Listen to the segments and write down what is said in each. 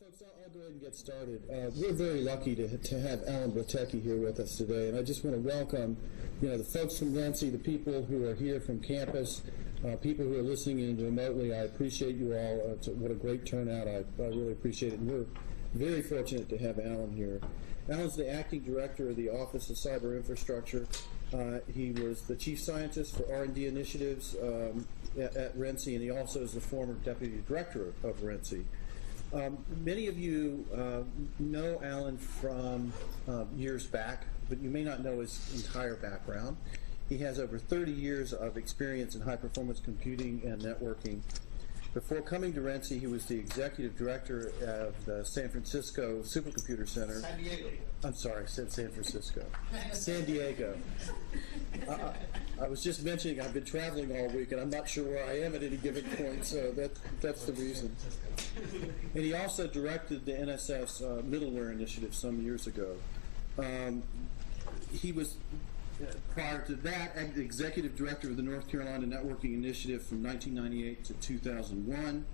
Folks, I'll go ahead and get started. We're very lucky to have Alan Blatecky here with us today, and I just want to welcome, the folks from Renci, the people who are here from campus, people who are listening in remotely. I appreciate you all. What a great turnout. I really appreciate it, and we're very fortunate to have Alan here. Alan's the acting director of the Office of Cyber Infrastructure. He was the chief scientist for R&D initiatives at Renci, and he also is the former deputy director of Renci. Many of you know Alan from years back, but you may not know his entire background. He has over 30 years of experience in high-performance computing and networking. Before coming to Renci, he was the executive director of the San Francisco Supercomputer Center. San Diego. I'm sorry, I said San Francisco. San Diego. I was just mentioning I've been traveling all week, and I'm not sure where I am at any given point, so that's the reason. And he also directed the NSF's middleware initiative some years ago. He was, prior to that, the executive director of the North Carolina Networking Initiative from 1998 to 2001,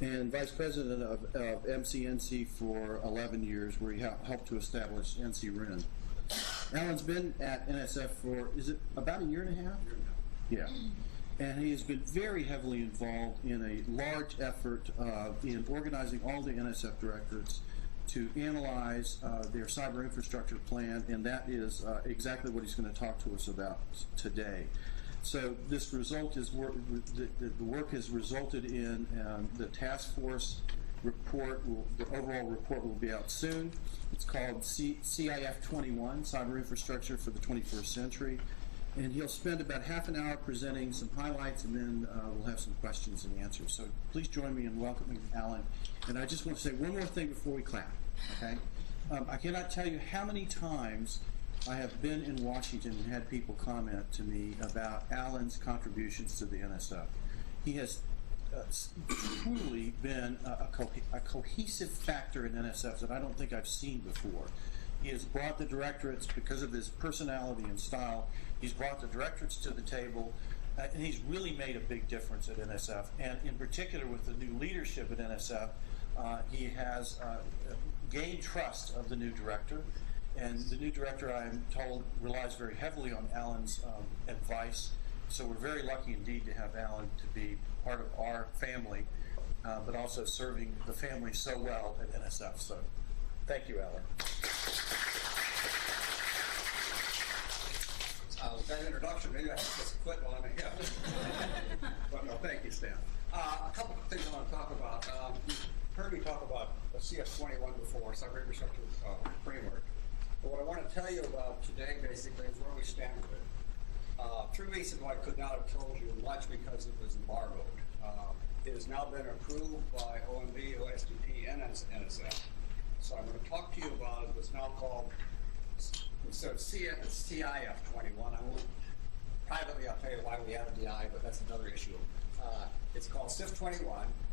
and vice president of MCNC for 11 years, where he helped to establish NC-REN. Alan's been at NSF for, is it about a year and a half? Yeah. And he has been very heavily involved in a large effort in organizing all the NSF directorates to analyze their cyber infrastructure plan, and that is exactly what he's going to talk to us about today. So this result is the work has resulted in the task force report. The overall report will be out soon. It's called CIF 21, Cyber Infrastructure for the 21st Century. And he'll spend about half an hour presenting some highlights, and then we'll have some questions and answers. So please join me in welcoming Alan. And I just want to say one more thing before we clap, okay? I cannot tell you how many times I have been in Washington and had people comment to me about Alan's contributions to the NSF. He has truly been a cohesive factor in NSF that I don't think I've seen before. He has brought the directorates, because of his personality and style, he's brought the directorates to the table, and he's really made a big difference at NSF. And in particular, with the new leadership at NSF, he has gained trust of the new director. And the new director, I'm told, relies very heavily on Alan's advice. So we're very lucky indeed to have Alan to be part of our family, but also serving the family so well at NSF. So thank you, Alan. With that introduction, maybe I should just quit while I'm here. But no, thank you, Stan. A couple of things I want to talk about. You've heard me talk about the CF21 before, Cyber Infrastructure Framework. But what I want to tell you about today, basically, is where we stand with it. 3 weeks ago, I could not have told you much because it was embargoed. It has now been approved by OMB, OSTP, and NSF. So I'm going to talk to you about it. It's now called, instead of CIF 21, I won't, privately I'll tell you why we added the I, but that's another issue. It's called CIF 21,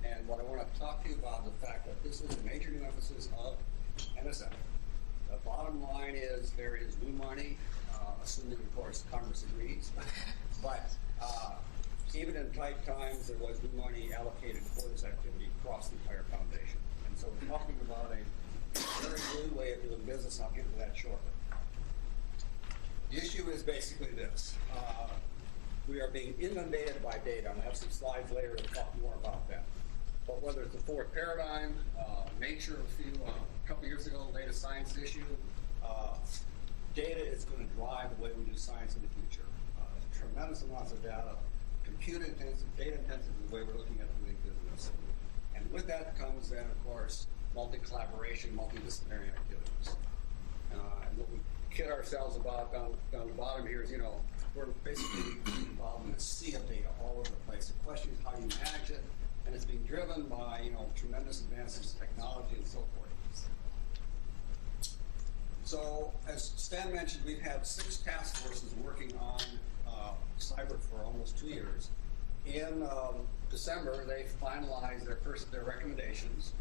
and what I want to talk to you about is the fact that this is a major new emphasis of NSF. The bottom line is there is new money, assuming, of course, Congress agrees, but even in tight times, there was new money allocated for this activity across the entire foundation. And so we're talking about a very new way of doing business. I'll get to that shortly. The issue is basically this. We are being inundated by data. I'm going to have some slides later to talk more about that. But whether it's the fourth paradigm, nature a couple years ago, latest science issue, data is going to drive the way we do science in the future. Tremendous amounts of data, compute-intensive, data-intensive is the way we're looking at doing business. And with that comes then, of course, multi-collaboration, multidisciplinary activities. And what we kid ourselves about down the bottom here is, we're basically involved in a sea of data all over the place. The question is how you manage it, and it's being driven by, tremendous advances in technology and so forth. So, as Stan mentioned, we've had 6 task forces working on cyber for almost 2 years. In December, they finalized their recommendations.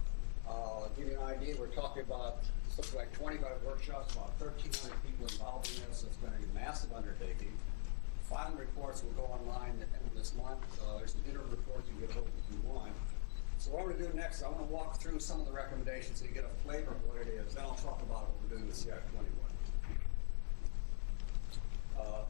Give you an idea, we're talking about something like 25 workshops, about 1,300 people involved in this. It's been a massive undertaking. Final reports will go online at the end of this month. There's some interim reports you can get over if you want. So what I'm going to do next, I want to walk through some of the recommendations so you get a flavor of what it is. Then I'll talk about what we're doing in the CI-21.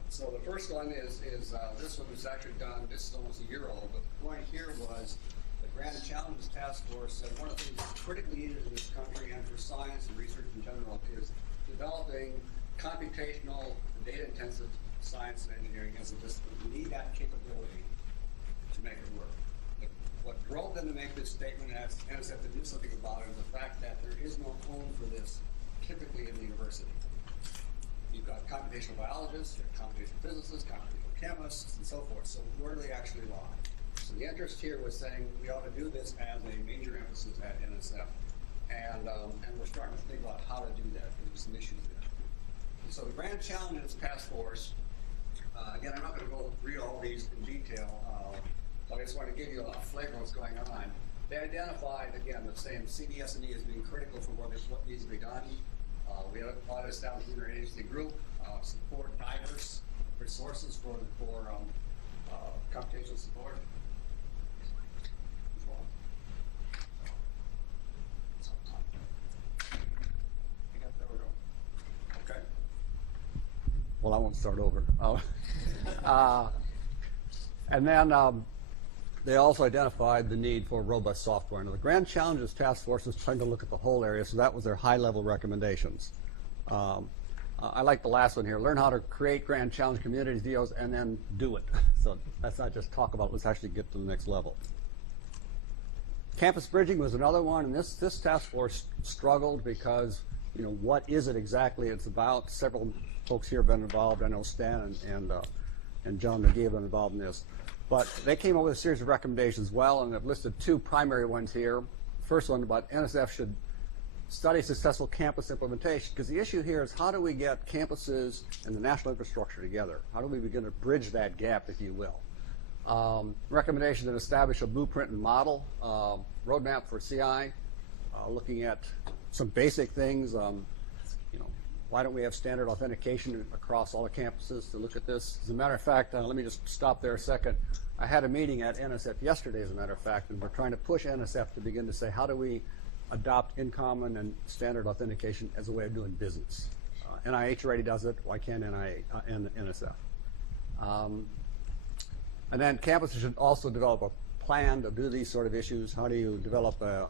So the first one is this one was actually done, this is almost a year old, but the point here was the Grand Challenges Task Force said one of the things that's critically needed in this country and for science and research in general is developing computational, data-intensive science and engineering as a discipline. We need that capability to make it work. What drove them to make this statement and asked NSF to do something about it is the fact that there is no home for this typically in the university. You've got computational biologists, you have computational physicists, computational chemists, and so forth. So where do they actually lie? So the interest here was saying we ought to do this as a major emphasis at NSF. And we're starting to think about how to do that. There's some issues there. And so the Grand Challenges Task Force, again, I'm not going to go read all these in detail, but I just want to give you a flavor of what's going on. They identified, again, the same CDS&E as being critical for what needs to be done. We have a established interagency group, support diverse resources for computational support. Okay. Well, I won't start over. And then they also identified the need for robust software. Now, the Grand Challenges Task Force was trying to look at the whole area, so that was their high-level recommendations. I like the last one here. Learn how to create Grand Challenge communities, deals, and then do it. So let's not just talk about it, let's actually get to the next level. Campus bridging was another one, and this task force struggled because, what is it exactly it's about? Several folks here have been involved. I know Stan and John McGee have been involved in this. But they came up with a series of recommendations as well, and I've listed two primary ones here. First one about NSF should study successful campus implementation, because the issue here is how do we get campuses and the national infrastructure together? How do we begin to bridge that gap, if you will? Recommendation to establish a blueprint and model roadmap for CI, looking at some basic things. Why don't we have standard authentication across all the campuses to look at this? As a matter of fact, let me just stop there a second. I had a meeting at NSF yesterday, as a matter of fact, and we're trying to push NSF to begin to say, how do we adopt in-common and standard authentication as a way of doing business? NIH already does it. Why can't NSF? And then campuses should also develop a plan to do these sort of issues. How do you develop a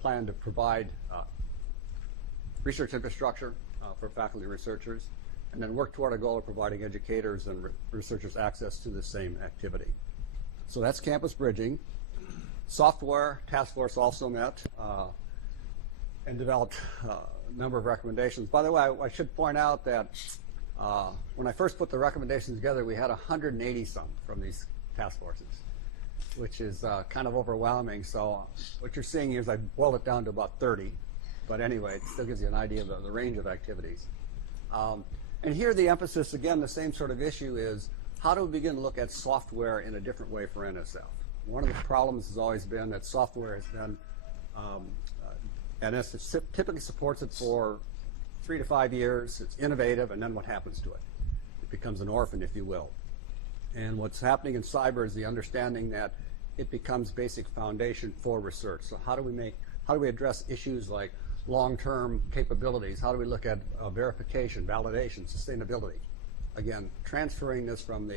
plan to provide research infrastructure for faculty and researchers, and then work toward a goal of providing educators and researchers access to the same activity. So that's campus bridging. Software task force also met and developed a number of recommendations. By the way, I should point out that when I first put the recommendations together, we had 180 some from these task forces, which is kind of overwhelming. So what you're seeing here is I boiled it down to about 30. But anyway, it still gives you an idea of the range of activities. And here the emphasis, again, the same sort of issue is how do we begin to look at software in a different way for NSF? One of the problems has always been that software has been, NSF typically supports it for 3 to 5 years, it's innovative, and then what happens to it? It becomes an orphan, if you will. And what's happening in cyber is the understanding that it becomes basic foundation for research. So how do we address issues like long-term capabilities? How do we look at verification, validation, sustainability? Again, transferring this from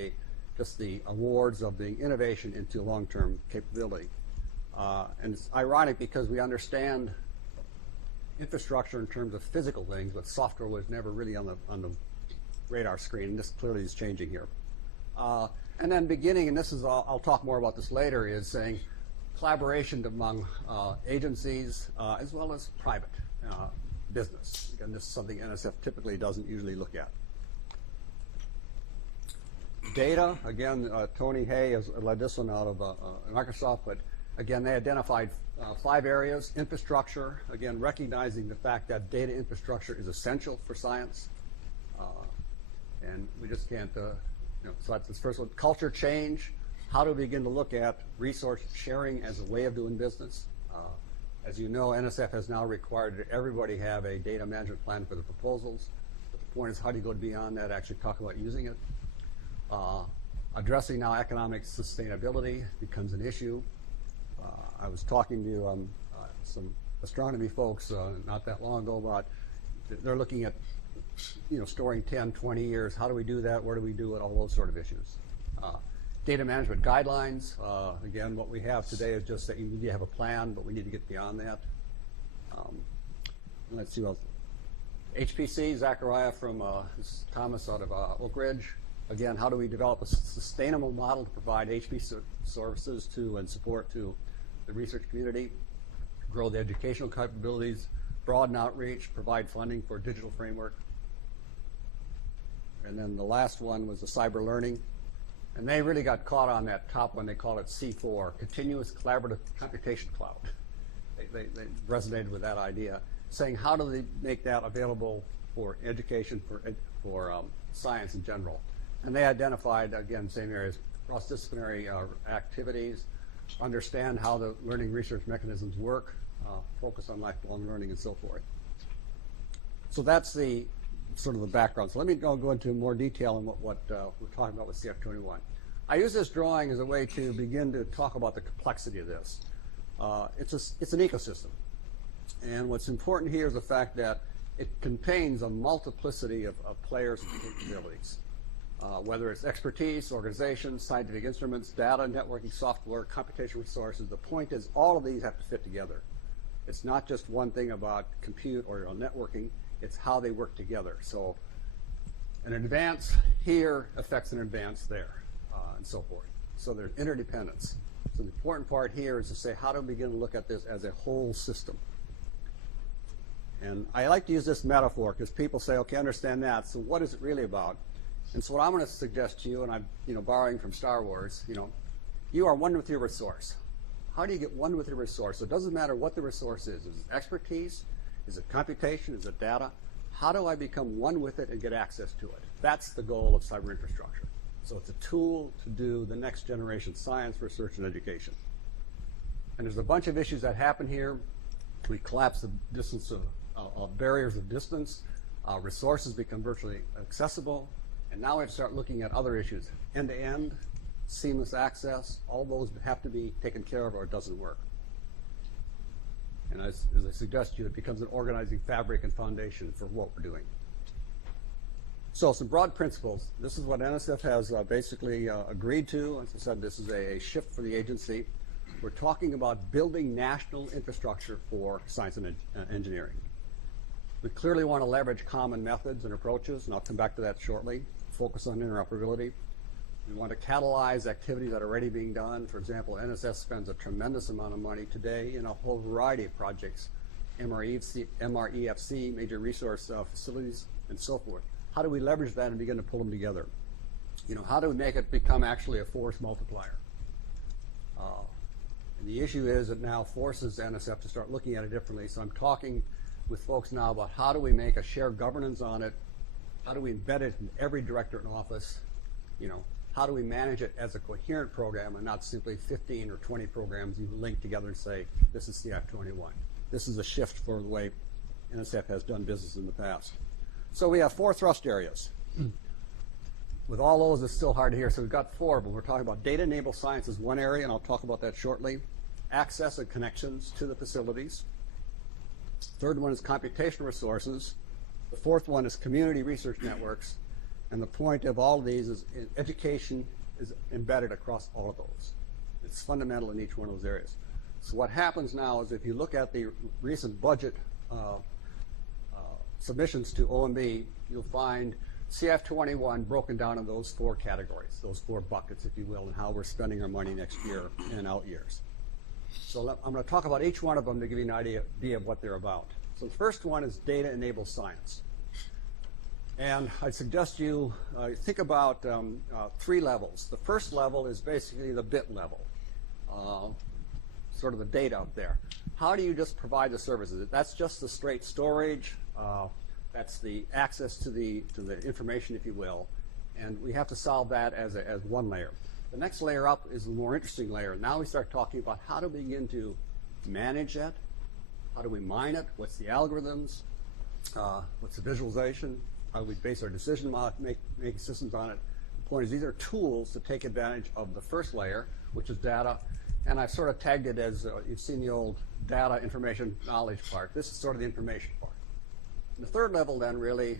just the awards of the innovation into long-term capability. And it's ironic because we understand infrastructure in terms of physical things, but software was never really on the radar screen. And this clearly is changing here. And then beginning, and this is, I'll talk more about this later, is saying collaboration among agencies as well as private business. Again, this is something NSF typically doesn't usually look at. Data, again, Tony Hay has led this one out of Microsoft, but again, they identified 5 areas. Infrastructure, again, recognizing the fact that data infrastructure is essential for science. And we just can't, so that's this first one. Culture change. How do we begin to look at resource sharing as a way of doing business? As you know, NSF has now required that everybody have a data management plan for the proposals. But the point is, how do you go beyond that, actually talk about using it? Addressing now economic sustainability becomes an issue. I was talking to some astronomy folks not that long ago about they're looking at storing 10, 20 years. How do we do that? Where do we do it? All those sort of issues. Data management guidelines. Again, what we have today is just that you need to have a plan, but we need to get beyond that. Let's see what else. HPC, Zachariah from Thomas out of Oak Ridge. Again, how do we develop a sustainable model to provide HPC services to and support to the research community, grow the educational capabilities, broaden outreach, provide funding for a digital framework. And then the last one was the cyber learning. And they really got caught on that top one. They call it C4, Continuous Collaborative Computation Cloud. They resonated with that idea, saying how do they make that available for education, for science in general. And they identified, again, same areas, cross-disciplinary activities, understand how the learning research mechanisms work, focus on lifelong learning and so forth. So that's the sort of the background. So let me go into more detail on what we're talking about with CF21. I use this drawing as a way to begin to talk about the complexity of this. It's an ecosystem. And what's important here is the fact that it contains a multiplicity of players and capabilities. Whether it's expertise, organizations, scientific instruments, data, networking, software, computational resources, the point is all of these have to fit together. It's not just one thing about compute or networking, it's how they work together. So an advance here affects an advance there, and so forth. So there's interdependence. So the important part here is to say, how do we begin to look at this as a whole system? And I like to use this metaphor because people say, okay, I understand that, so what is it really about? And so what I'm going to suggest to you, and I'm borrowing from Star Wars, you are one with your resource. How do you get one with your resource? So it doesn't matter what the resource is. Is it expertise? Is it computation? Is it data? How do I become one with it and get access to it? That's the goal of cyber infrastructure. So it's a tool to do the next generation science, research, and education. And there's a bunch of issues that happen here. We collapse the distance of barriers of distance. Resources become virtually accessible. And now we have to start looking at other issues. End-to-end, seamless access, all those have to be taken care of or it doesn't work. And as I suggest to you, it becomes an organizing fabric and foundation for what we're doing. So some broad principles. This is what NSF has basically agreed to. As I said, this is a shift for the agency. We're talking about building national infrastructure for science and engineering. We clearly want to leverage common methods and approaches, and I'll come back to that shortly. Focus on interoperability. We want to catalyze activities that are already being done. For example, NSF spends a tremendous amount of money today in a whole variety of projects, MREFC, major resource facilities, and so forth. How do we leverage that and begin to pull them together? How do we make it become actually a force multiplier? And the issue is it now forces NSF to start looking at it differently. So I'm talking with folks now about how do we make a shared governance on it? How do we embed it in every directorate and office? How do we manage it as a coherent program and not simply 15 or 20 programs you link together and say, this is CF21. This is a shift for the way NSF has done business in the past. So we have 4 thrust areas. With all those, it's still hard to hear, so we've got 4, but we're talking about data-enabled science is one area, and I'll talk about that shortly. Access and connections to the facilities. Third one is computational resources. The fourth one is community research networks. And the point of all of these is education is embedded across all of those. It's fundamental in each one of those areas. So what happens now is if you look at the recent budget submissions to OMB, you'll find CF21 broken down in those 4 categories, those 4 buckets, if you will, and how we're spending our money next year and out years. So I'm going to talk about each one of them to give you an idea of what they're about. So the first one is data-enabled science. And I suggest you think about 3 levels. The first level is basically the bit level, sort of the data up there. How do you just provide the services? That's just the straight storage. That's the access to the information, if you will. And we have to solve that as one layer. The next layer up is the more interesting layer. Now we start talking about how to begin to manage that. How do we mine it? What's the algorithms? What's the visualization? How do we base our decision making systems on it? The point is these are tools to take advantage of the first layer, which is data, and I've sort of tagged it as, you've seen the old data, information, knowledge part. This is sort of the information part. And the third level then really,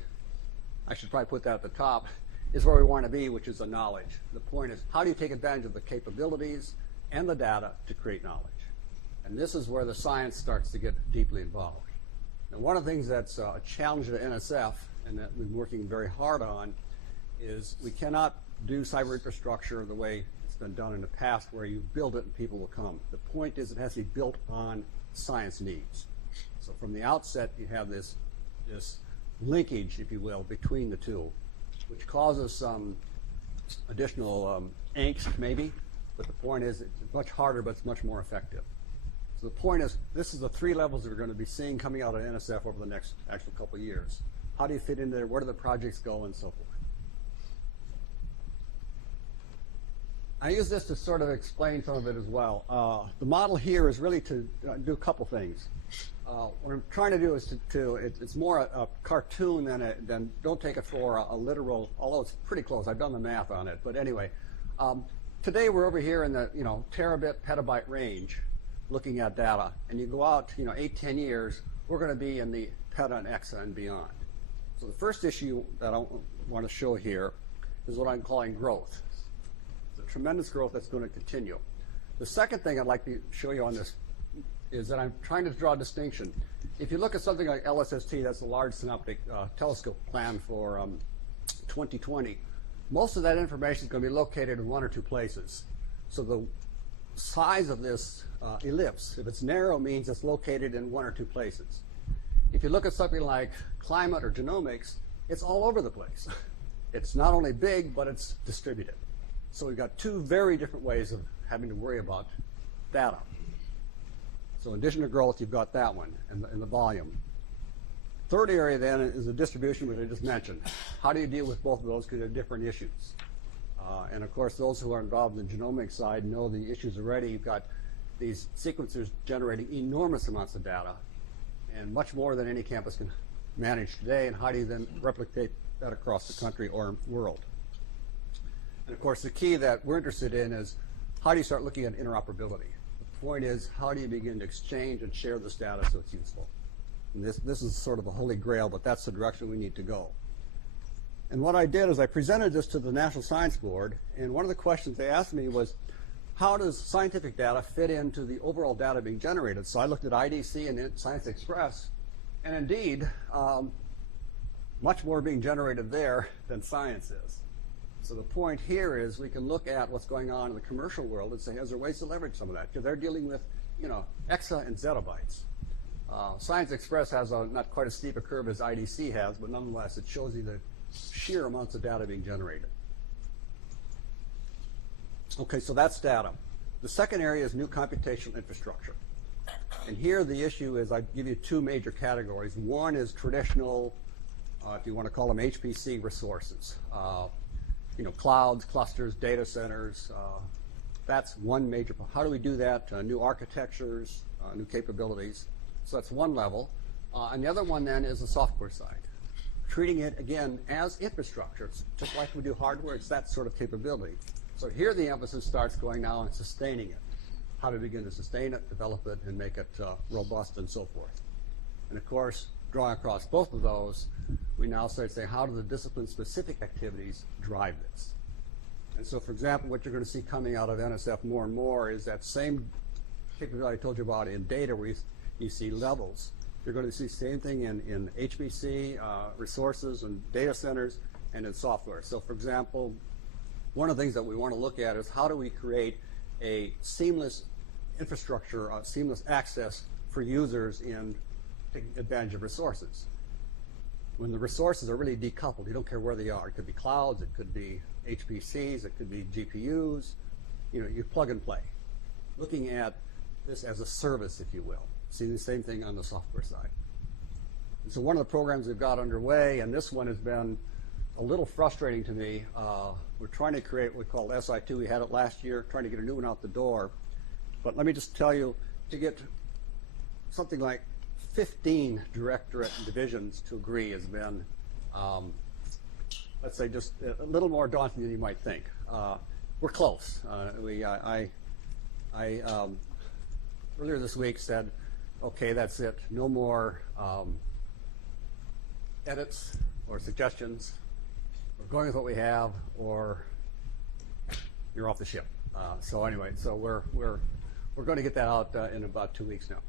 I should probably put that at the top, is where we want to be, which is the knowledge. The point is, how do you take advantage of the capabilities and the data to create knowledge? And this is where the science starts to get deeply involved. And one of the things that's a challenge at NSF, and that we're working very hard on, is we cannot do cyber infrastructure the way it's been done in the past, where you build it and people will come. The point is it has to be built on science needs. So from the outset, you have this linkage, if you will, between the two, which causes some additional angst, maybe. But the point is, it's much harder, but it's much more effective. So the point is, this is the three levels that we're going to be seeing coming out of NSF over the next actual couple of years. How do you fit in there? Where do the projects go, and so forth? I use this to sort of explain some of it as well. The model here is really to do a couple things. What I'm trying to do is it's more a cartoon than don't take it for a literal, although it's pretty close. I've done the math on it. But anyway, today we're over here in the terabit, petabyte range looking at data. And you go out 8, 10 years, we're going to be in the peta and exa and beyond. So the first issue that I want to show here is what I'm calling growth. Tremendous growth that's going to continue. The second thing I'd like to show you on this is that I'm trying to draw a distinction. If you look at something like LSST, that's the Large Synoptic Telescope plan for 2020, most of that information is going to be located in one or two places. So the size of this ellipse, if it's narrow, means it's located in one or two places. If you look at something like climate or genomics, it's all over the place. It's not only big, but it's distributed. So we've got two very different ways of having to worry about data. So in addition to growth, you've got that one and the volume. Third area then is the distribution, which I just mentioned. How do you deal with both of those, because they're different issues? And of course, those who are involved in the genomic side know the issues already. You've got these sequencers generating enormous amounts of data, and much more than any campus can manage today. And how do you then replicate that across the country or world? And of course, the key that we're interested in is how do you start looking at interoperability? The point is, how do you begin to exchange and share this data so it's useful? And this is sort of a holy grail, but that's the direction we need to go. And what I did is I presented this to the National Science Board, and one of the questions they asked me was, how does scientific data fit into the overall data being generated? So I looked at IDC and Science Express, and indeed, much more being generated there than science is. So the point here is we can look at what's going on in the commercial world and say, is there ways to leverage some of that? Because they're dealing with, exa and zettabytes. Science Express has not quite as steep a curve as IDC has, but nonetheless, it shows you the sheer amounts of data being generated. Okay, so that's data. The second area is new computational infrastructure. And here the issue is I give you two major categories. One is traditional, if you want to call them HPC resources. Clouds, clusters, data centers. That's one major. How do we do that? New architectures, new capabilities. So that's one level. And the other one then is the software side. Treating it, again, as infrastructure. Just like we do hardware, it's that sort of capability. So here the emphasis starts going now on sustaining it. How to begin to sustain it, develop it, and make it robust and so forth. And of course, drawing across both of those, we now start to say, how do the discipline-specific activities drive this? And so, for example, what you're going to see coming out of NSF more and more is that same capability I told you about in data, where you see levels. You're going to see the same thing in HPC, resources and data centers, and in software. So, for example, one of the things that we want to look at is how do we create a seamless infrastructure, seamless access for users in taking advantage of resources. When the resources are really decoupled, you don't care where they are. It could be clouds, it could be HPCs, it could be GPUs. You plug and play. Looking at this as a service, if you will. See the same thing on the software side. And so one of the programs we've got underway, and this one has been a little frustrating to me. We're trying to create what we call SI2. We had it last year, trying to get a new one out the door. But let me just tell you, to get something like 15 directorate divisions to agree has been, let's say, just a little more daunting than you might think. We're close. I earlier this week said, okay, that's it. No more edits or suggestions. We're going with what we have, or you're off the ship. So anyway, so we're going to get that out in about 2 weeks now.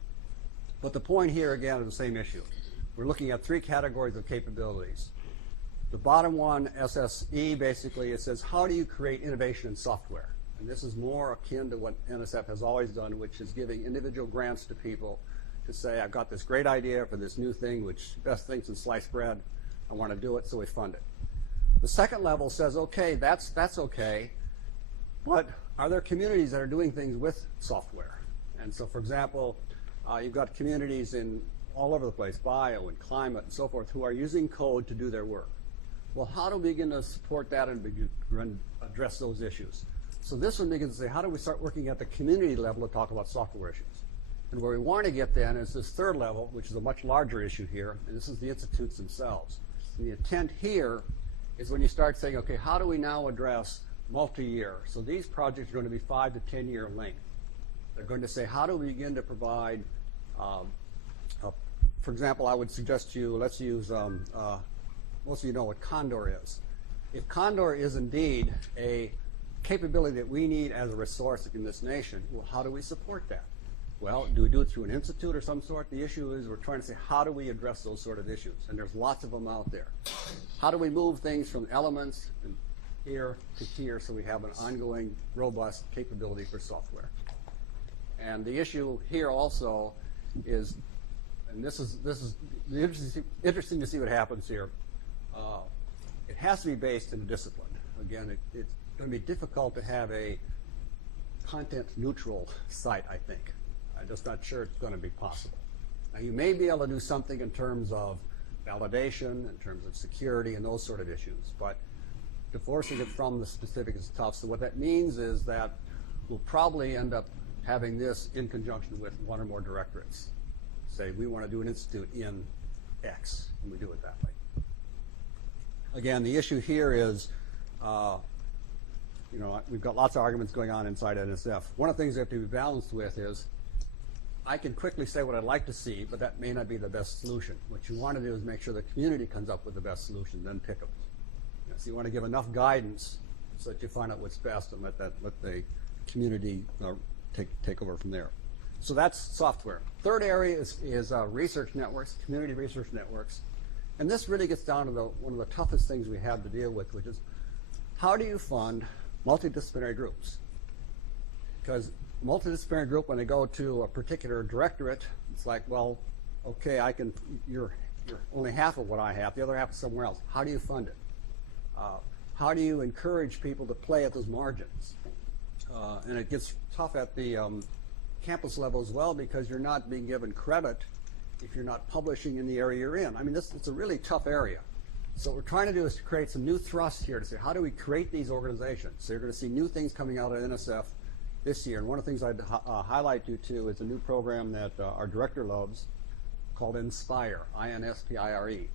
But the point here, again, is the same issue. We're looking at 3 categories of capabilities. The bottom one, SSE, basically, it says, how do you create innovation in software? And this is more akin to what NSF has always done, which is giving individual grants to people to say, I've got this great idea for this new thing, which best thing since sliced bread. I want to do it, so we fund it. The second level says, okay, that's okay, but are there communities that are doing things with software? And so, for example, you've got communities in all over the place, bio and climate and so forth, who are using code to do their work. Well, how do we begin to support that and address those issues? So this one begins to say, how do we start working at the community level to talk about software issues? And where we want to get then is this third level, which is a much larger issue here, and this is the institutes themselves. And the intent here is when you start saying, okay, how do we now address multi-year? So these projects are going to be 5 to 10 year length. They're going to say, how do we begin to provide, for example, I would suggest to you, let's use, most of you know what Condor is. If Condor is indeed a capability that we need as a resource in this nation, well, how do we support that? Well, do we do it through an institute or some sort? The issue is we're trying to say, how do we address those sort of issues? And there's lots of them out there. How do we move things from elements and here to here so we have an ongoing, robust capability for software? And the issue here also is, and this is interesting to see what happens here. It has to be based in a discipline. Again, it's going to be difficult to have a content-neutral site, I think. I'm just not sure it's going to be possible. Now, you may be able to do something in terms of validation, in terms of security, and those sort of issues, but divorcing it from the specific is tough. So what that means is that we'll probably end up having this in conjunction with one or more directorates. Say, we want to do an institute in X, and we do it that way. Again, the issue here is, we've got lots of arguments going on inside NSF. One of the things we have to be balanced with is, I can quickly say what I'd like to see, but that may not be the best solution. What you want to do is make sure the community comes up with the best solution, then pick them. So you want to give enough guidance so that you find out what's best and let the community take over from there. So that's software. Third area is research networks, community research networks. And this really gets down to one of the toughest things we have to deal with, which is how do you fund multidisciplinary groups? Because multidisciplinary group, when they go to a particular directorate, it's like, well, okay, you're only half of what I have, the other half is somewhere else. How do you fund it? How do you encourage people to play at those margins? And it gets tough at the campus level as well, because you're not being given credit if you're not publishing in the area you're in. I mean, it's a really tough area. So what we're trying to do is to create some new thrust here to say, how do we create these organizations? So you're going to see new things coming out of NSF this year. And one of the things I'd highlight you to is a new program that our director loves called Inspire, I-N-S-P-I-R-E.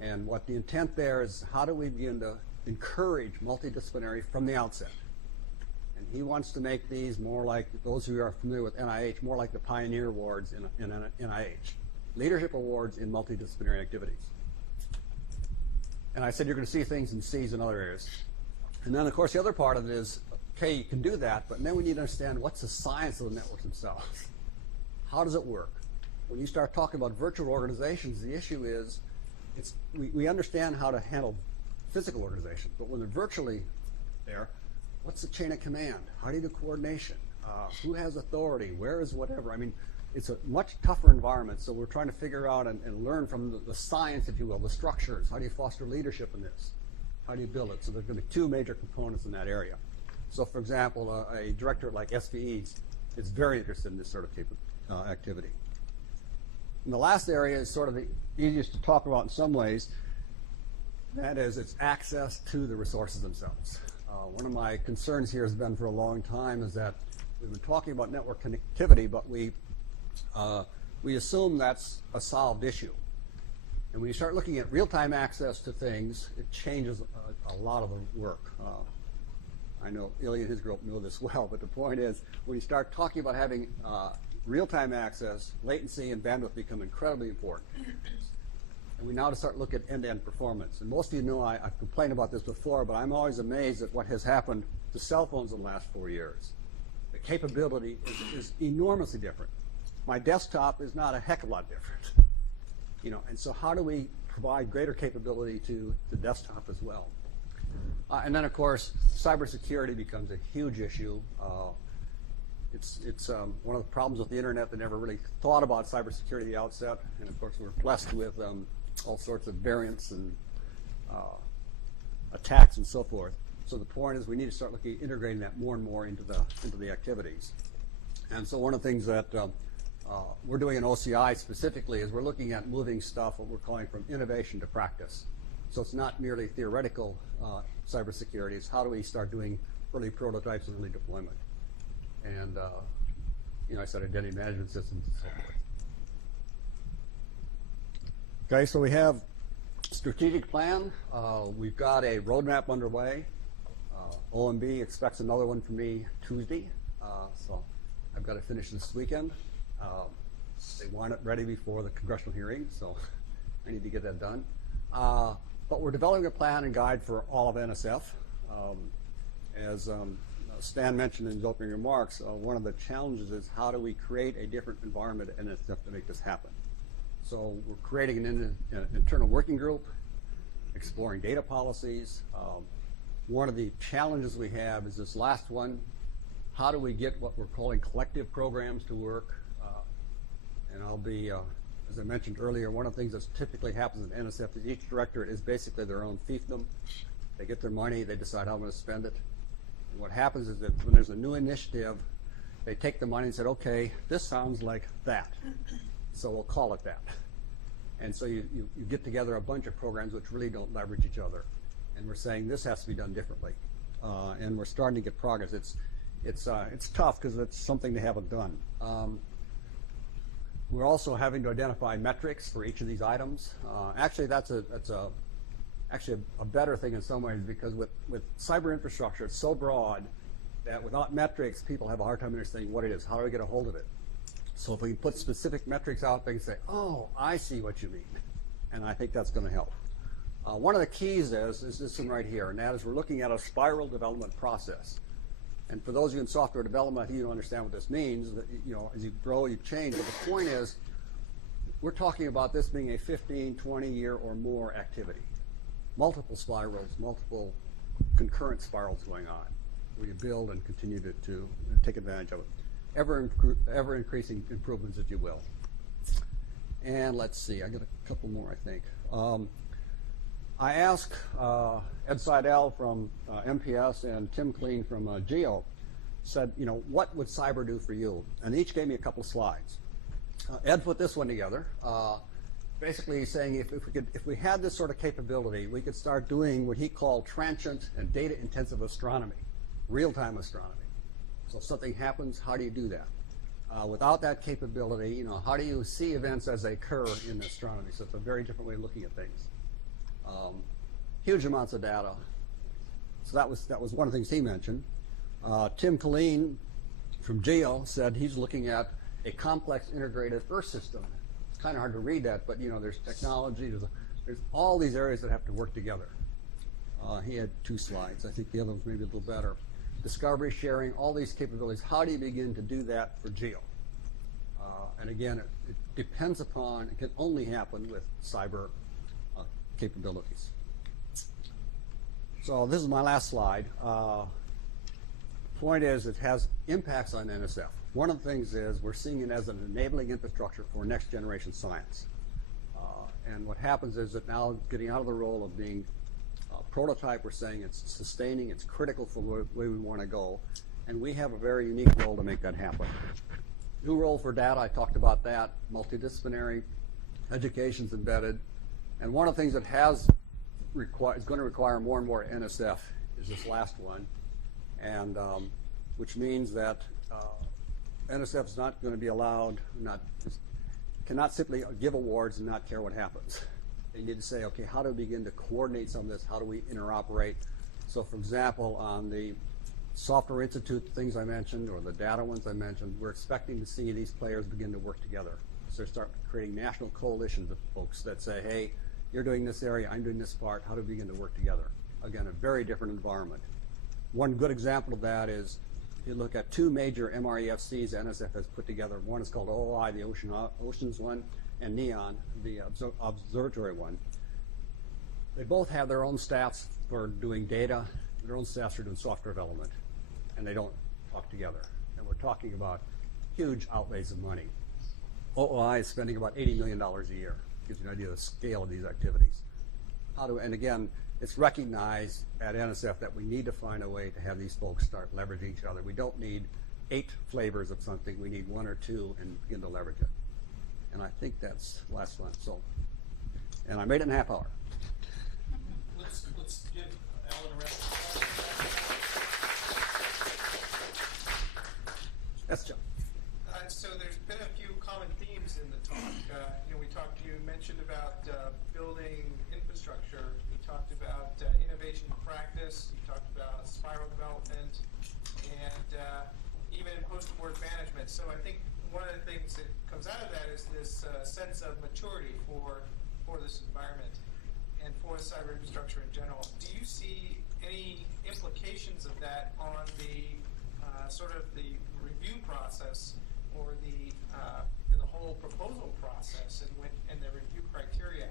And what the intent there is, how do we begin to encourage multidisciplinary from the outset? And he wants to make these more like, those who are familiar with NIH, more like the Pioneer Awards in NIH. Leadership Awards in multidisciplinary activities. And I said you're going to see things in C's and other areas. And then, of course, the other part of it is, okay, you can do that, but then we need to understand what's the science of the networks themselves. How does it work? When you start talking about virtual organizations, the issue is, we understand how to handle physical organizations, but when they're virtually there, what's the chain of command? How do you do coordination? Who has authority? Where is whatever? I mean, it's a much tougher environment, so we're trying to figure out and learn from the science, if you will, the structures. How do you foster leadership in this? How do you build it? So there's going to be two major components in that area. So, for example, a director like SVE is very interested in this sort of activity. And the last area is sort of the easiest to talk about in some ways. That is, it's access to the resources themselves. One of my concerns here has been for a long time is that we've been talking about network connectivity, but we assume that's a solved issue. And when you start looking at real-time access to things, it changes a lot of the work. I know Ilya and his group know this well, but the point is, when you start talking about having real-time access, latency and bandwidth become incredibly important. And we now start looking at end-to-end performance. And most of you know I've complained about this before, but I'm always amazed at what has happened to cell phones in the last 4 years. The capability is enormously different. My desktop is not a heck of a lot different. And so how do we provide greater capability to the desktop as well? And then, of course, cybersecurity becomes a huge issue. It's one of the problems with the internet. They never really thought about cybersecurity at the outset, and of course we're blessed with all sorts of variants and attacks and so forth. So the point is we need to start looking at integrating that more and more into the activities. And so one of the things that we're doing in OCI specifically is we're looking at moving stuff, what we're calling from innovation to practice. So it's not merely theoretical cybersecurity. It's how do we start doing early prototypes and early deployment. And I said identity management systems and so forth. Okay, so we have strategic plan. We've got a roadmap underway. OMB expects another one from me Tuesday. So I've got to finish this weekend. They want it ready before the congressional hearing, so I need to get that done. But we're developing a plan and guide for all of NSF. As Stan mentioned in his opening remarks, one of the challenges is how do we create a different environment at NSF to make this happen. So we're creating an internal working group, exploring data policies. One of the challenges we have is this last one. How do we get what we're calling collective programs to work? And I'll be, as I mentioned earlier, one of the things that typically happens in NSF is each director is basically their own fiefdom. They get their money, they decide how I'm going to spend it. And what happens is that when there's a new initiative, they take the money and say, okay, this sounds like that, so we'll call it that. And so you get together a bunch of programs which really don't leverage each other. And we're saying this has to be done differently. And we're starting to get progress. It's tough because it's something they haven't done. We're also having to identify metrics for each of these items. Actually, that's actually a better thing in some ways, because with cyber infrastructure, it's so broad that without metrics, people have a hard time understanding what it is. How do we get a hold of it? So if we can put specific metrics out, they can say, oh, I see what you mean. And I think that's going to help. One of the keys is this one right here, and that is we're looking at a spiral development process. And for those of you in software development, I think you don't understand what this means. That, as you grow, you change. But the point is, we're talking about this being a 15, 20-year or more activity. Multiple spirals, multiple concurrent spirals going on, where you build and continue to take advantage of it. Ever increasing improvements, if you will. And let's see, I got a couple more, I think. I asked Ed Seidel from MPS and Tim Kleen from Geo, said, what would cyber do for you? And they each gave me a couple slides. Ed put this one together, basically saying if we had this sort of capability, we could start doing what he called transient and data-intensive astronomy, real-time astronomy. So if something happens, how do you do that? Without that capability, how do you see events as they occur in astronomy? So it's a very different way of looking at things. Huge amounts of data. So that was one of the things he mentioned. Tim Kleen from Geo said he's looking at a complex integrated Earth system. It's kind of hard to read that, but there's technology, there's all these areas that have to work together. He had 2 slides. I think the other one's maybe a little better. Discovery, sharing, all these capabilities. How do you begin to do that for Geo? And again, it depends upon, it can only happen with cyber capabilities. So this is my last slide. Point is, it has impacts on NSF. One of the things is we're seeing it as an enabling infrastructure for next generation science. And what happens is that now getting out of the role of being a prototype, we're saying it's sustaining, it's critical for the way we want to go. And we have a very unique role to make that happen. New role for data, I talked about that. Multidisciplinary, education's embedded. And one of the things that is going to require more and more NSF is this last one, and which means that NSF is not going to be allowed, cannot simply give awards and not care what happens. They need to say, okay, how do we begin to coordinate some of this? How do we interoperate? So, for example, on the Software Institute things I mentioned, or the data ones I mentioned, we're expecting to see these players begin to work together. So start creating national coalitions of folks that say, hey, you're doing this area, I'm doing this part, how do we begin to work together? Again, a very different environment. One good example of that is, if you look at two major MREFCs NSF has put together, one is called OI, the Oceans one, and NEON, the Observatory one. They both have their own staffs for doing data, their own staffs for doing software development, and they don't talk together. And we're talking about huge outlays of money. OI is spending about $80 million a year. Gives you an idea of the scale of these activities. And again, it's recognized at NSF that we need to find a way to have these folks start leveraging each other. We don't need 8 flavors of something. We need 1 or 2 and begin to leverage it. And I think that's the last one. So, and I made it in a half hour. Let's give Alan a round of applause. That's John. So there's been a few common themes in the talk. You mentioned about building infrastructure. You talked about innovation in practice. You talked about spiral development and even post-award management. So I think one of the things that comes out of that is this sense of maturity for this environment and for cyber infrastructure in general. Do you see any implications of that on the sort of the review process or the whole proposal process and the review criteria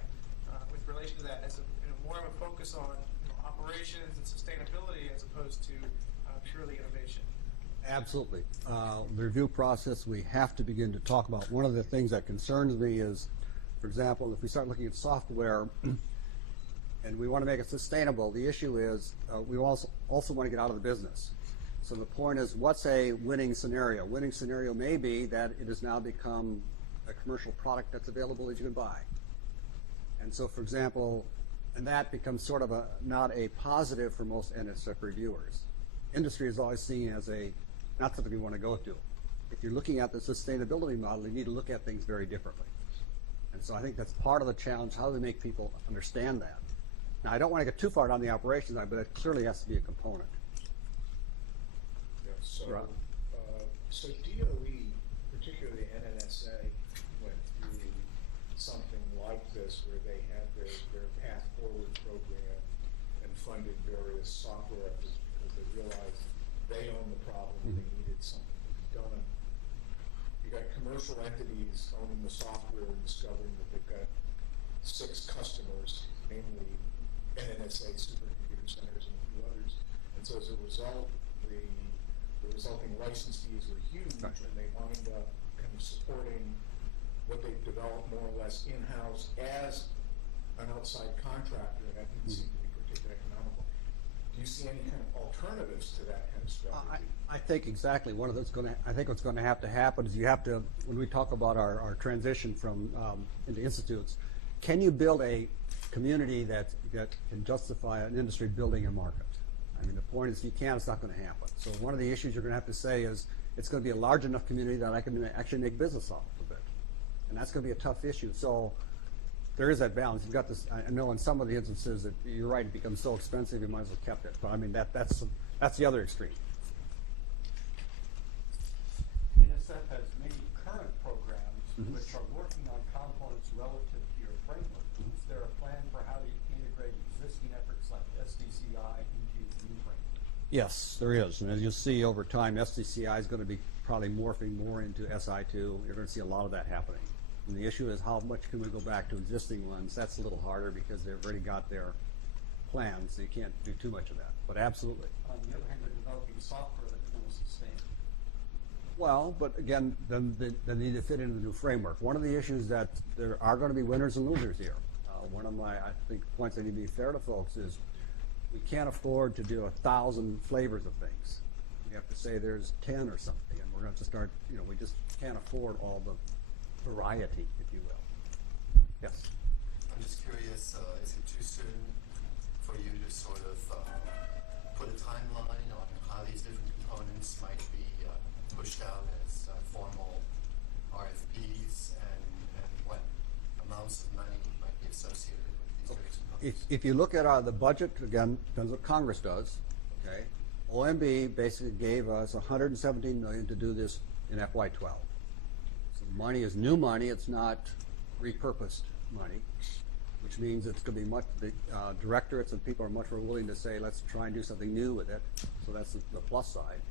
with relation to that as more of a focus on operations and sustainability as opposed to purely innovation? Absolutely. The review process, we have to begin to talk about. One of the things that concerns me is, for example, if we start looking at software and we want to make it sustainable, the issue is we also want to get out of the business. So the point is, what's a winning scenario? A winning scenario may be that it has now become a commercial product that's available that you can buy. And so, for example, and that becomes sort of not a positive for most NSF reviewers. Industry is always seen as not something we want to go to. If you're looking at the sustainability model, you need to look at things very differently. And so I think that's part of the challenge. How do we make people understand that? Now, I don't want to get too far down the operations side, but it clearly has to be a component. So, Right. so DOE, particularly NNSA, went through something like this where they had their Path Forward program and funded various software efforts because they realized they owned the problem and they needed something to be done. You got commercial entities owning the software and discovering that they've got 6 customers, namely NNSA supercomputer centers and a few others. And so as a result, the resulting license fees were huge, and they wind up kind of supporting what they've developed more or less in-house as an outside contractor, and that didn't seem to be particularly economical. Do you see any kind of alternatives to that kind of strategy? I think exactly one of those I think what's going to happen is you have to, when we talk about our transition from into institutes, can you build a community that can justify an industry building a market? I mean, the point is, if you can't, it's not going to happen. So one of the issues you're going to have to say is, it's going to be a large enough community that I can actually make business off of it. And that's going to be a tough issue. So there is that balance. You've got this, I know in some of the instances that you're right, it becomes so expensive, you might as well kept it. But I mean, that's the other extreme. NSF has many current programs which are working on components relative to your framework. Is there a plan for how to integrate existing efforts like SDCI into the new framework? Yes, there is. And as you'll see over time, SDCI is going to be probably morphing more into SI2. You're going to see a lot of that happening. And the issue is, how much can we go back to existing ones? That's a little harder because they've already got their plans, so you can't do too much of that. But absolutely. On the other hand, they're developing software that's going to sustain. Well, but again, then they need to fit into the new framework. One of the issues that there are going to be winners and losers here. One of my, I think, points that need to be fair to folks is we can't afford to do 1,000 flavors of things. We have to say there's 10 or something, and we're going to have to start, we just can't afford all the variety, if you will. Yes? I'm just curious, is it too soon for you to sort of put a timeline on how these different components might be pushed out as formal RFPs and what amounts of money might be associated with these various components? If you look at the budget, again, depends what Congress does, okay? OMB basically gave us $117 million to do this in FY12. So the money is new money, it's not repurposed money, which means it's going to be much, the directorates and people are much more willing to say, let's try and do something new with it. So that's the plus side.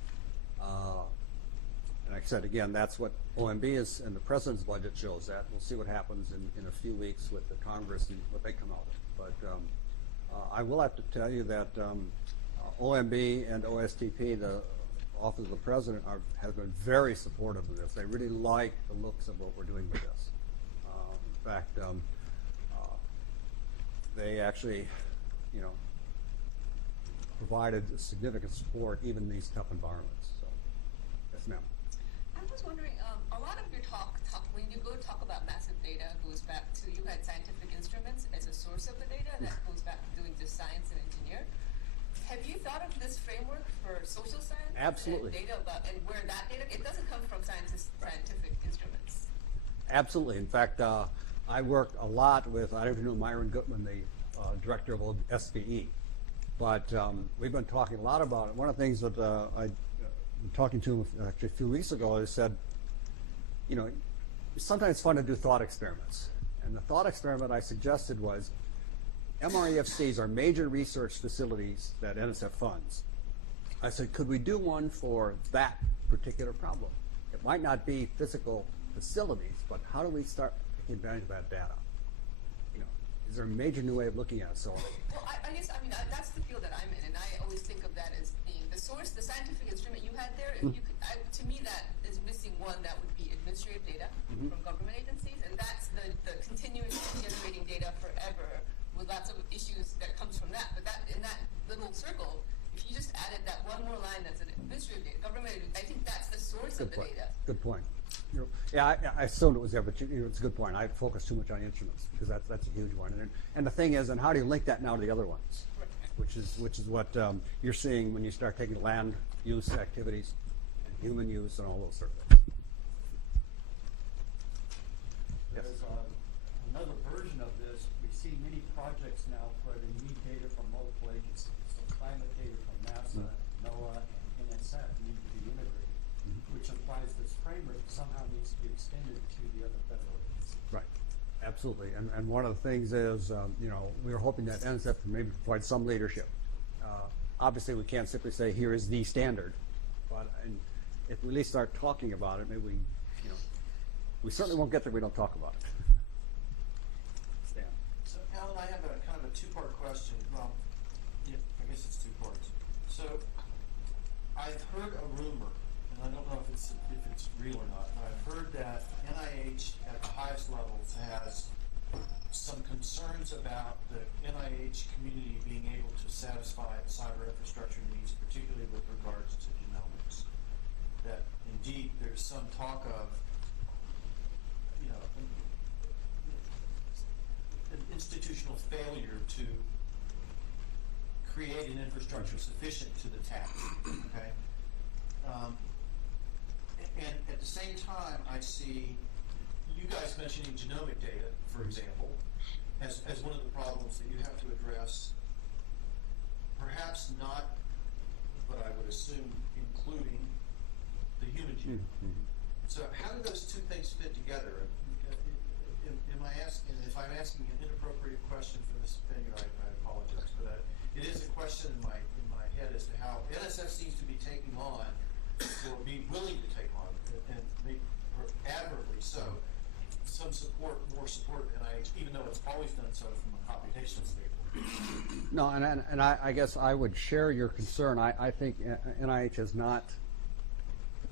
And like I said, again, that's what OMB is, and the president's budget shows that. We'll see what happens in a few weeks with the Congress and what they come out with. But I will have to tell you that OMB and OSTP, the Office of the President, have been very supportive of this. They really like the looks of what we're doing with this. In fact, they actually, provided significant support even in these tough environments. So, yes, ma'am. I was wondering, a lot of your talk when you go talk about massive data goes back to you had scientific instruments as a source of the data that goes back to doing just science and engineer. Have you thought of this framework for social science? Absolutely. And data and where that data, it doesn't come from scientific instruments. Absolutely. In fact, I worked a lot with, I don't know, Myron Gutman, the director of SVE. But we've been talking a lot about it. One of the things that I talking to him actually a few weeks ago, I said, sometimes it's fun to do thought experiments. And the thought experiment I suggested was MREFCs are major research facilities that NSF funds. I said, could we do one for that particular problem? It might not be physical facilities, but how do we start taking advantage of that data? Is there a major new way of looking at it? So, well, I guess, that's the field that I'm in, and I always think of that as being the source, the scientific instrument you had there. If you could, to me, that is missing one that would be administrative data from government agencies, and that's the continuous generating data forever with lots of issues that comes from that. But that in that little circle, if you just added that one more line that's an administrative data, government, I think that's the source of the data. Good point. Yeah, I assumed it was there, but it's a good point. I focus too much on instruments because that's a huge one. And the thing is, and how do you link that now to the other ones? Right. Which is what you're seeing when you start taking land use activities, and human use, and all those sort of things. Yes. There's another version of this. We see many projects now where they need data from multiple agencies. So climate data from NASA, NOAA, and NSF need to be integrated, which implies this framework somehow needs to be extended to the other federal agencies. Right. Absolutely. And one of the things is, we were hoping that NSF can maybe provide some leadership. Obviously, we can't simply say, here is the standard. But if we at least start talking about it, maybe we certainly won't get there if we don't talk about it. Stan. So, Alan, I have a kind of a two-part question. Well, yeah, I guess it's two parts. So, I've heard a rumor, and I don't know if it's real or not, but I've heard that NIH at the highest levels has some concerns about the NIH community being able to satisfy its cyber infrastructure needs, particularly with regards to genomics. That indeed there's some talk of, an institutional failure to create an infrastructure sufficient to the task. Okay. And at the same time, I see you guys mentioning genomic data, for example, as one of the problems that you have to address, perhaps not, but I would assume including the human genome. So how do those two things fit together? Am I asking, if I'm asking an inappropriate question for this venue, I apologize, but it is a question in my head as to how NSF seems to be taking on, or being willing to take on, and maybe admirably so, some support, more support of NIH, even though it's always done so from a computational standpoint. No, and I guess I would share your concern. I think NIH has not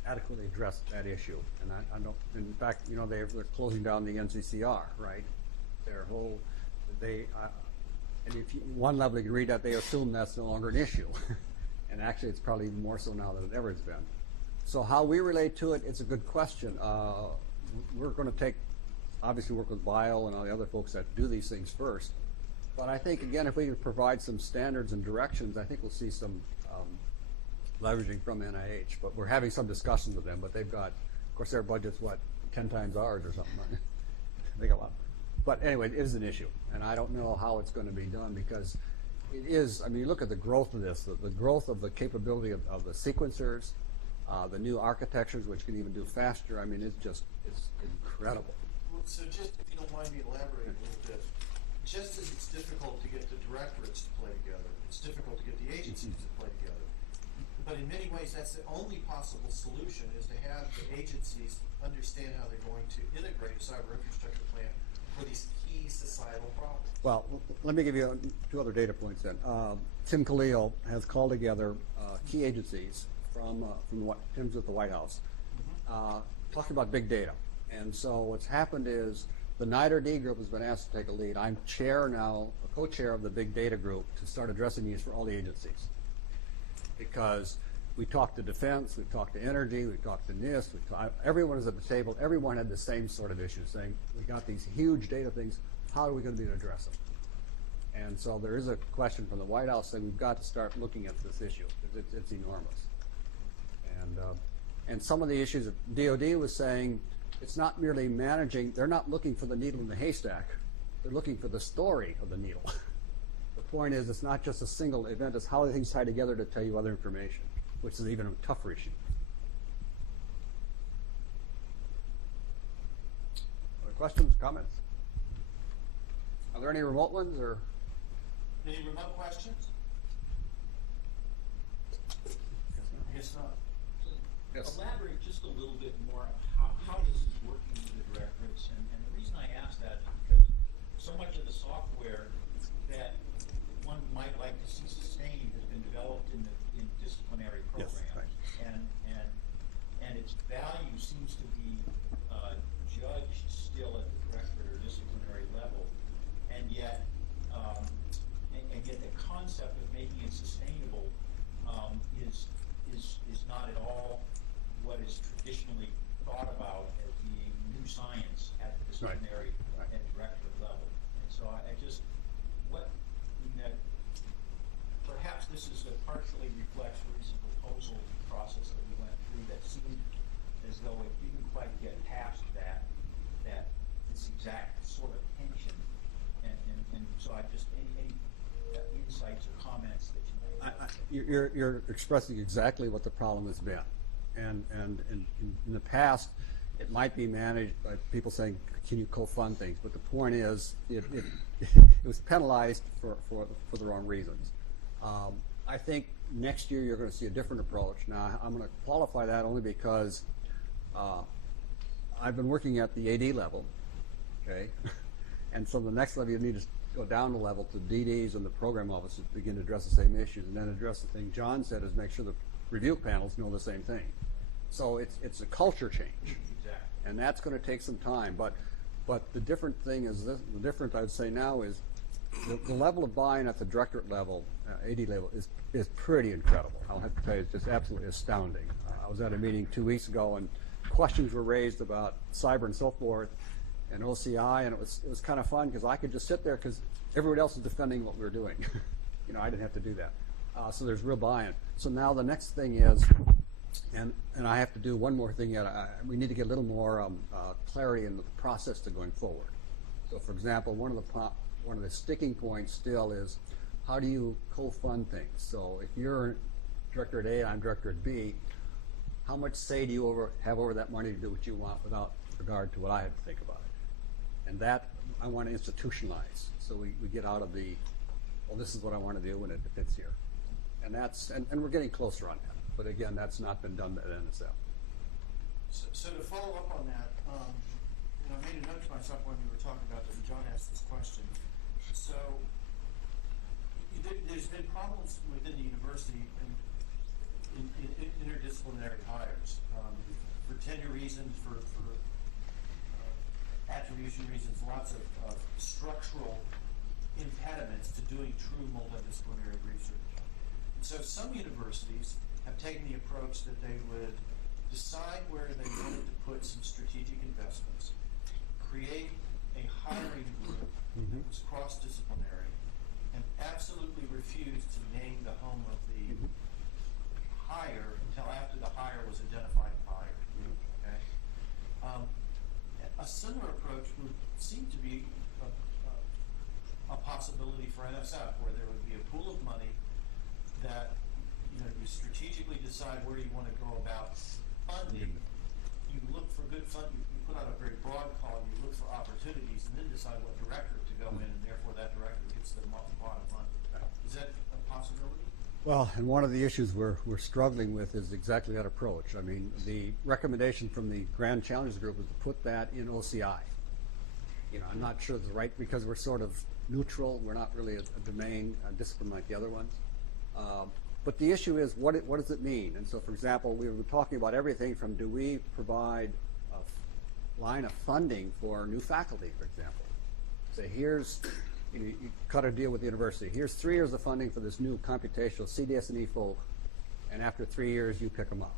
adequately addressed that issue, and I don't. In fact, they're closing down the NCCR, right? Their whole and if one level you can read that, they assume that's no longer an issue, and actually it's probably even more so now than it ever has been. So how we relate to it, it's a good question. We're going to obviously work with Bio and all the other folks that do these things first. But I think, again, if we can provide some standards and directions, I think we'll see some leveraging from NIH. But we're having some discussions with them, but they've got, of course, their budget's, 10 times ours or something. They got a lot. But anyway, it is an issue, and I don't know how it's going to be done because It is, I mean, you look at the growth of this, the growth of the capability of the sequencers, the new architectures, which can even do faster. I mean, it's incredible. Well, so just, if you don't mind me elaborating a little bit, just as it's difficult to get the directorates to play together, it's difficult to get the agencies to play together. But in many ways, that's the only possible solution, is to have the agencies understand how they're going to integrate a cyber infrastructure plan for these key societal problems. Well, let me give you 2 other data points then. Tim Khalil has called together key agencies from Tim's at the White House, talking about big data. And so what's happened is the NIDR-D group has been asked to take a lead. I'm chair now, a co-chair of the big data group to start addressing these for all the agencies. Because we talked to defense, we talked to energy, we talked to NIST, everyone is at the table, everyone had the same sort of issues, saying we got these huge data things, how are we going to be able to address them? And so there is a question from the White House saying we've got to start looking at this issue, because it's enormous. And some of the issues, DOD was saying it's not merely managing, they're not looking for the needle in the haystack, they're looking for the story of the needle. The point is, it's not just a single event, it's how things tie together to tell you other information, which is even a tougher issue. Other questions, comments? Are there any remote ones, or? Any remote questions? I guess not. Yes. Elaborate just a little bit more on how this is working with the directorates. And the reason I ask that is because so much of the software that one might like to see sustained has been developed in disciplinary programs. Yes, right. And its value seems to be judged still at the directorate or disciplinary level. And yet the concept of making it sustainable is not at all what is traditionally thought about as being new science at the disciplinary and directorate level. And so perhaps this is partially reflects the recent proposal process that we went through that seemed as though it didn't quite get past this exact sort of tension. And so I just, any insights or comments that you may have? You're expressing exactly what the problem has been. And in the past, it might be managed by people saying, can you co-fund things? But the point is, it was penalized for the wrong reasons. I think next year you're going to see a different approach. Now, I'm going to qualify that only because I've been working at the AD level, okay? And so the next level, you need to go down the level to DDs and the program offices to begin to address the same issues, and then address the thing John said, is make sure the review panels know the same thing. So it's a culture change. Exactly. And that's going to take some time. But the different thing is this, the difference I'd say now is the level of buy-in at the directorate level, AD level, is pretty incredible. I'll have to tell you, it's just absolutely astounding. I was at a meeting 2 weeks ago, and questions were raised about cyber and so forth, and OCI, and it was kind of fun because I could just sit there because everyone else is defending what we were doing. You know, I didn't have to do that. So there's real buy-in. So now the next thing is, and I have to do one more thing yet. We need to get a little more clarity in the process to going forward. So, for example, one of the sticking points still is, how do you co-fund things? So if you're Directorate A and I'm Directorate B, how much say do you have over that money to do what you want without regard to what I have to think about it? And that I want to institutionalize, so we get out of the, well, this is what I want to do when it fits here. And we're getting closer on that. But again, that's not been done at NSF. So to follow up on that, I made a note to myself when we were talking about this, and John asked this question. So there's been problems within the university in interdisciplinary hires for tenure reasons, for attribution reasons, lots of structural impediments to doing true multidisciplinary research. And so some universities have taken the approach that they would decide where they wanted to put some strategic investments, create a hiring group that was cross-disciplinary, and absolutely refuse to name the home of the hire until after the hire was identified and hired. Okay? A similar approach would seem to be a possibility for NSF, where there would be a pool of that, you strategically decide where you want to go about funding. You look for good funding, you put out a very broad call, you look for opportunities, and then decide what director to go in, and therefore that director gets the bottom line. Is that a possibility? Well, and one of the issues we're struggling with is exactly that approach. I mean, the recommendation from the Grand Challenges Group is to put that in OCI. I'm not sure it's right because we're sort of neutral. We're not really a domain discipline like the other ones. But the issue is, what does it mean? And so, for example, we were talking about everything from, do we provide a line of funding for new faculty, for example? Say, here's, you cut a deal with the university. Here's 3 years of funding for this new computational CDS&E folk, and after 3 years, you pick them up.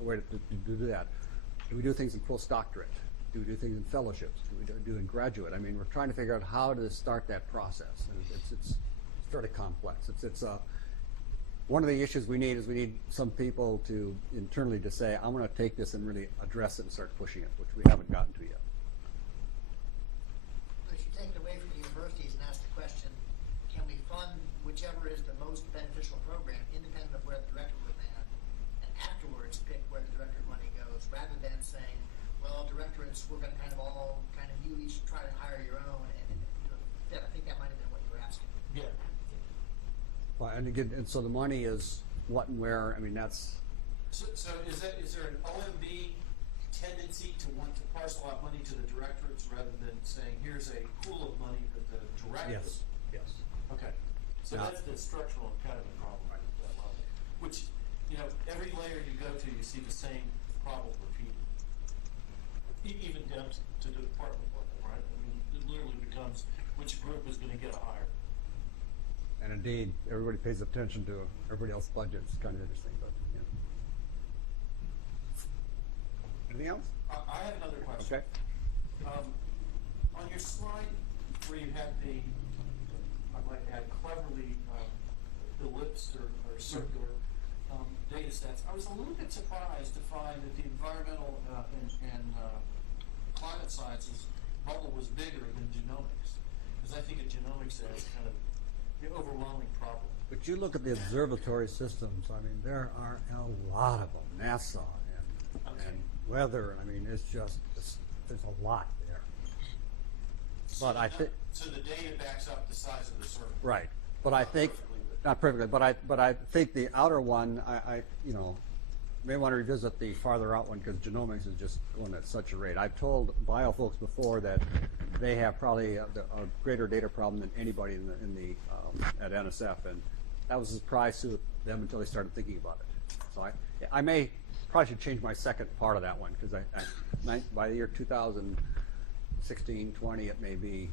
Where to do that? Do we do things in postdoctorate? Do we do things in fellowships? Do we do in graduate? I mean, we're trying to figure out how to start that process, and it's fairly complex. It's one of the issues we need some people to internally to say, I'm going to take this and really address it and start pushing it, which we haven't gotten to yet. If you take it away from the universities and ask the question, can we fund whichever is the most beneficial program, independent of where the director would land, and afterwards pick where the director money goes, rather than saying, well, directorates, we're going to you each try to hire your own, and I think that might have been what you were asking. Yeah. Well, and again, and so the money is what and where. I mean, that's. So is there an OMB tendency to want to parcel out money to the directorates rather than saying, here's a pool of money that the directors? Yes. Okay. So that's the structural kind of a problem at that level. Which, every layer you go to, you see the same problem repeated. Even down to the department level, right? I mean, it literally becomes which group is going to get a hire. And indeed, everybody pays attention to everybody else's budget. It's kind of interesting, but Anything else? I have another question. Okay. On your slide where you had I might add cleverly ellipsed or circular data sets, I was a little bit surprised to find that the environmental and climate sciences bubble was bigger than genomics, because I think of genomics as kind of the overwhelming problem. But you look at the observatory systems, I mean, there are a lot of them. NASA and weather, I mean, there's a lot there. But I think. So the data backs up the size of the circle. Right. But I think, not perfectly, but I think the outer one, I may want to revisit the farther out one because genomics is just going at such a rate. I've told bio folks before that they have probably a greater data problem than anybody at NSF, and that was a surprise to them until they started thinking about it. So I may probably should change my second part of that one because by the year 2016, 20, it may be